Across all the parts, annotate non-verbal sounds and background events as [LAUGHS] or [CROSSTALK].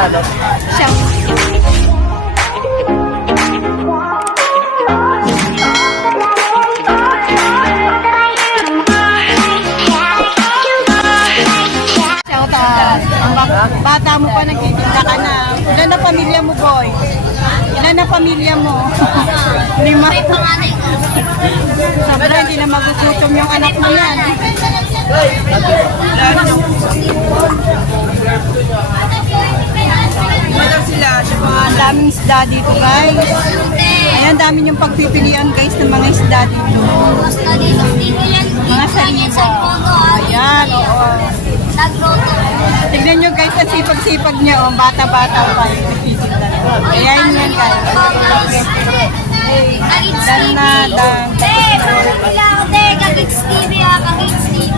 magkano? Siya. Shout out. Ang ba- bata mo pa nagtitinda ka na. Ilan na pamilya mo, boy? Ilan na pamilya mo? Lima. Sobra, hindi na magugutom yung anak mo yan. Ang daming isda dito, guys. Ayan, dami yung pagpipilian, guys, ng mga isda dito. Mga sariwa. Ayan, oo. Tignan nyo guys, ang sipag-sipag niya, oh, bata-bata pa yung nagtitinda. Kaya yun guys. Dan na, dan.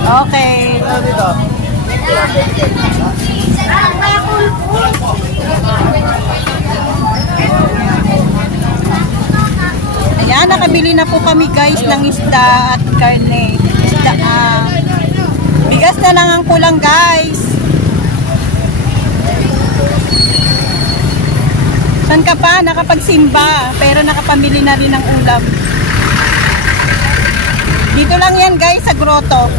Okay. Dito. Ayan, nakabili na po kami guys ng isda at karne. Isda, ah. bigas na lang ang kulang guys. San ka pa? Nakapagsimba, pero nakapamili na rin ng ulam. Dito lang yan guys sa grotto.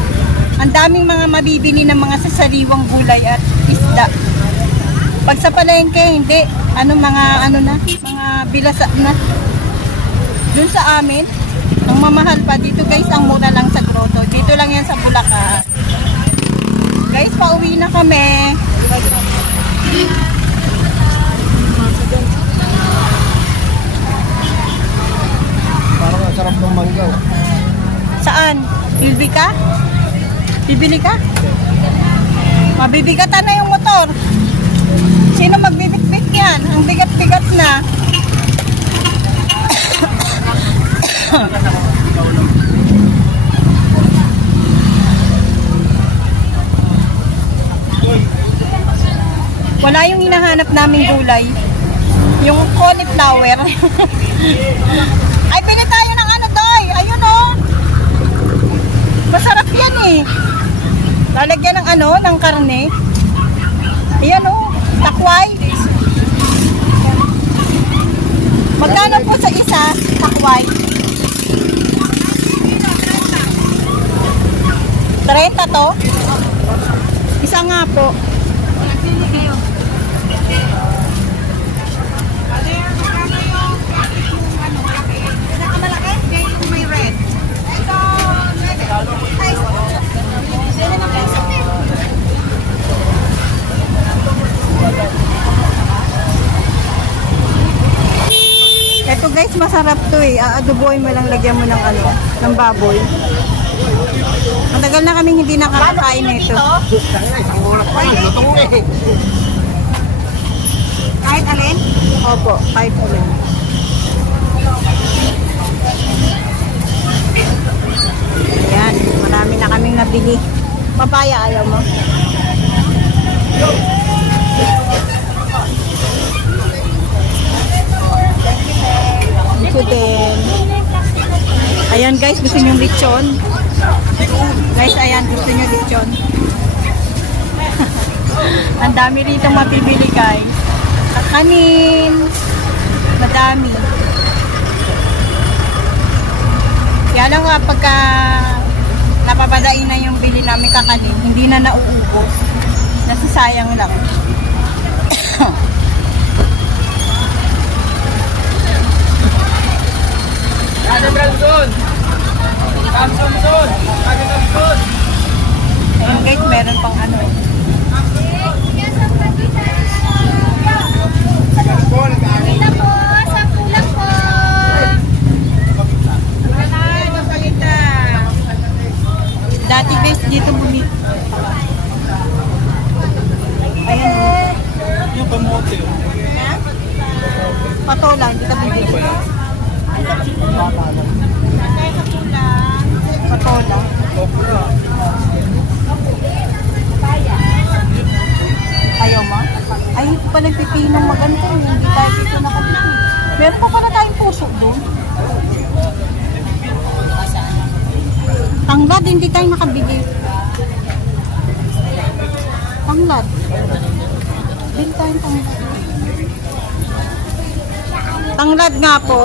Ang daming mga mabibili ng mga sasariwang gulay at isda. Pag sa palengke, hindi. Ano mga ano na, mga bilasa na. Doon sa amin, ang mamahal pa dito guys, ang mura lang sa grotto. Dito lang yan sa Bulacan. Guys, pauwi na kami. Parang ang sarap ng mangga. Saan? Bilbi ka? Bibili ka? Mabibigatan na yung motor. Sino magbibitbit yan? Ang bigat-bigat na. Wala yung hinahanap naming gulay. Yung cauliflower. [LAUGHS] Ay, pili tayo ng ano, Toy. Ayun, oh. Masarap yan, eh. Lalagyan ng ano, ng karne. Ayan, oh. Takway. Magkano po sa isa, takway? 30 to? Isa nga po. Ito guys, masarap to eh. Aadoboy mo lang lagyan mo ng ano, ng baboy. Matagal na kaming hindi nakakakain nito. Kahit alin? Opo, kahit alin. Ayan, marami na kaming nabili. Papaya ayaw mo? Ito din. Ayan guys, gusto nyo lechon? Guys, ayan, gusto nyo lechon? [LAUGHS] Ang dami rito mapibili guys. Kakanin. Madami. Kaya lang nga pagka napapadain na yung bili namin kakanin, hindi na nauubos. Nasasayang lang. Ano Branson? Ano Branson? Ayun guys, meron pang ano. Dati guys, dito bumi. Ayan. Yung kamote. Patola, hindi ka bibili. Patola. Ayaw mo? Ay, hindi pa nagpipinong maganda. eh. Hindi tayo dito nakabili. Meron pa pala tayong puso doon. Tanglad, hindi tayo nakabili. Tanglad. Din tayong tanglad. Tanglad nga po.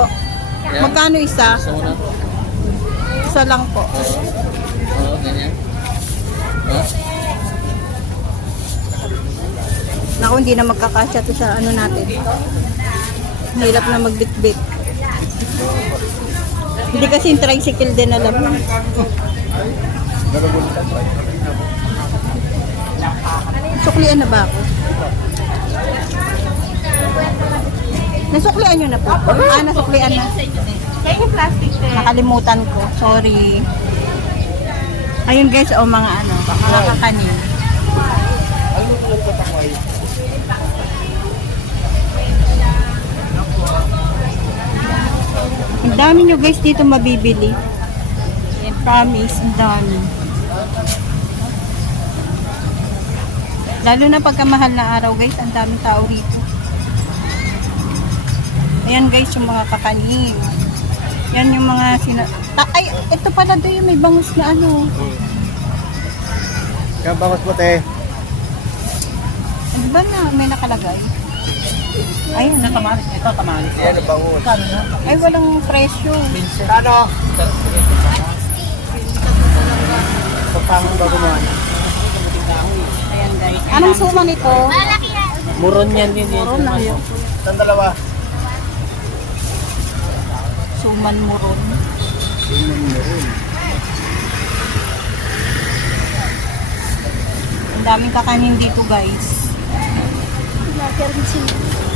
Magkano isa? Isa lang po. Oo, ganyan. Ha? Naku, hindi na magkakasya to sa ano natin. Hirap na magbitbit. Hindi kasi yung tricycle din alam mo. Suklian na ba ako? Nasuklian nyo na po? Ah, nasuklian na. Kaya plastic te. Nakalimutan ko. Sorry. Ayun guys, o mga ano, mga kakanin. Ang dami nyo guys dito mabibili. Yan, promise, ang dami. Lalo na pagka mahal na araw guys, ang daming tao dito. Ayan guys, yung mga kakanin. Yan yung mga sina... Ta- ay, ito pala doon yung may bangus na ano. Kaya bangus mo, te. Ano ba na may nakalagay? Ayun. Ito tamalis. Ito tamalis. Yan ang bangus. Ay, walang presyo. Kano? Pagpangang bago mo. Ayan guys. Anong suma nito? Muron yan din. Muron na yun. Saan dalawa? Suman muron. Ang daming kakanin dito guys. Tara na.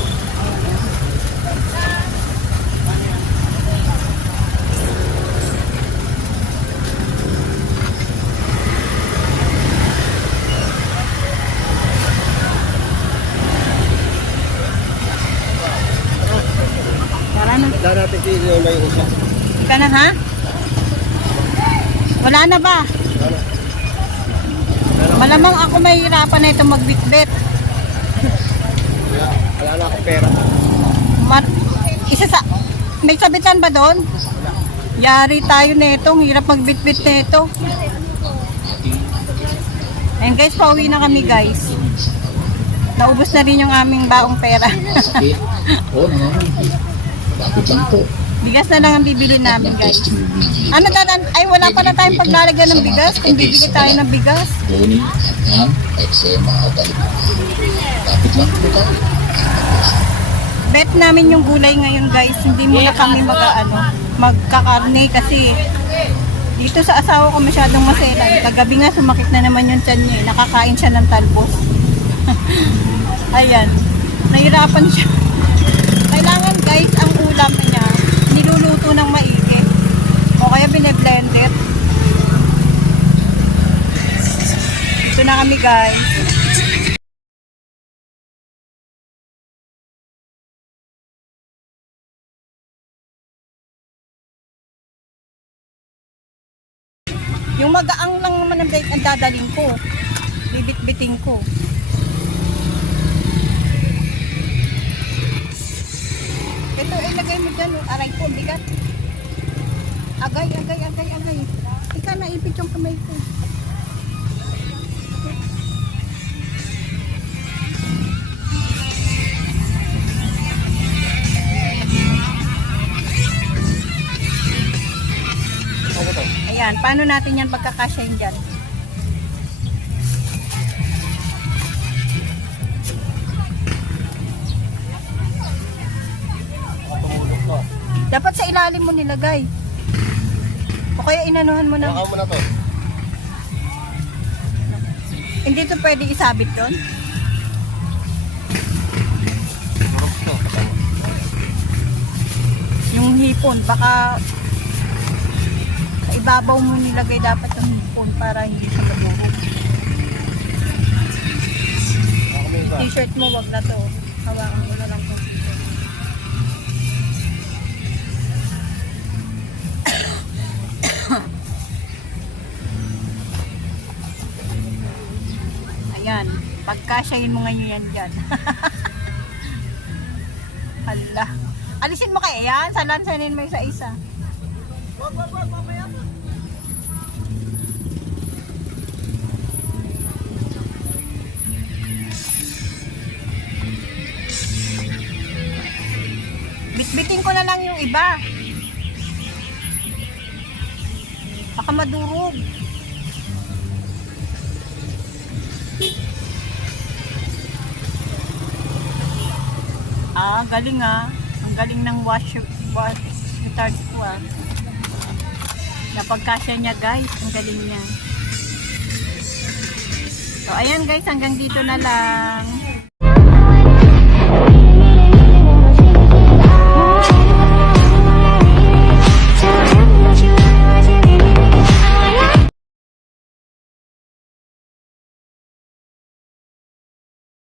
Wala natin si Lola yung isa. Ika na ha? Wala na ba? Malamang ako mahihirapan na ito magbitbit. Wala na akong pera. Mar isa sa... May sabitan ba doon? Yari tayo na ito. Ang hirap magbitbit na ito. And guys, pauwi na kami guys. Naubos na rin yung aming baong pera. [LAUGHS] [LAUGHS] Oo po? bigas na lang ang bibili namin guys. Ano dadan? Ay, wala pala tayong paglalagyan ng bigas. Kung bibili tayo ng bigas. Tony, ma'am, eksema at alipin. Bakit lang po tayo? Bet namin yung gulay ngayon guys. Hindi muna kami mag ano, magkakarne kasi dito sa asawa ko masyadong maselan. Kagabi nga sumakit na naman yung tiyan niya. eh. Nakakain siya ng talbos. [LAUGHS] Ayan. Nahirapan siya. Guys ang ulam niya niluluto ng maigi. O kaya bine-blended. Ito na kami guys. Yung magaang lang naman ang dadaling ko. Bibit-biting ko. Ito, ilagay mo dyan. Aray ko, bigat. Agay, agay, agay, agay. Ika na, ipit yung kamay ko. Ayan, paano natin yan pagkakasyahin dyan? Dapat sa ilalim mo nilagay. O kaya inanuhan mo na. Baka mo na to. Hindi to pwede isabit doon. Yung hipon, baka sa ibabaw mo nilagay dapat yung hipon para hindi siya iba. T-shirt mo, wag na to. Hawakan mo na lang Yan. Pagkasyahin mo ngayon yan dyan. [LAUGHS] Hala. Alisin mo kaya yan. Salansanin mo isa-isa. Wag, wag, wag. Mamaya mo. Bitbitin ko na lang yung iba. Baka madurog. Ah, galing ah. Ang galing ng wash wash retard ko ah. Napagkasya niya guys. Ang galing niya. So, ayan guys. Hanggang dito na lang.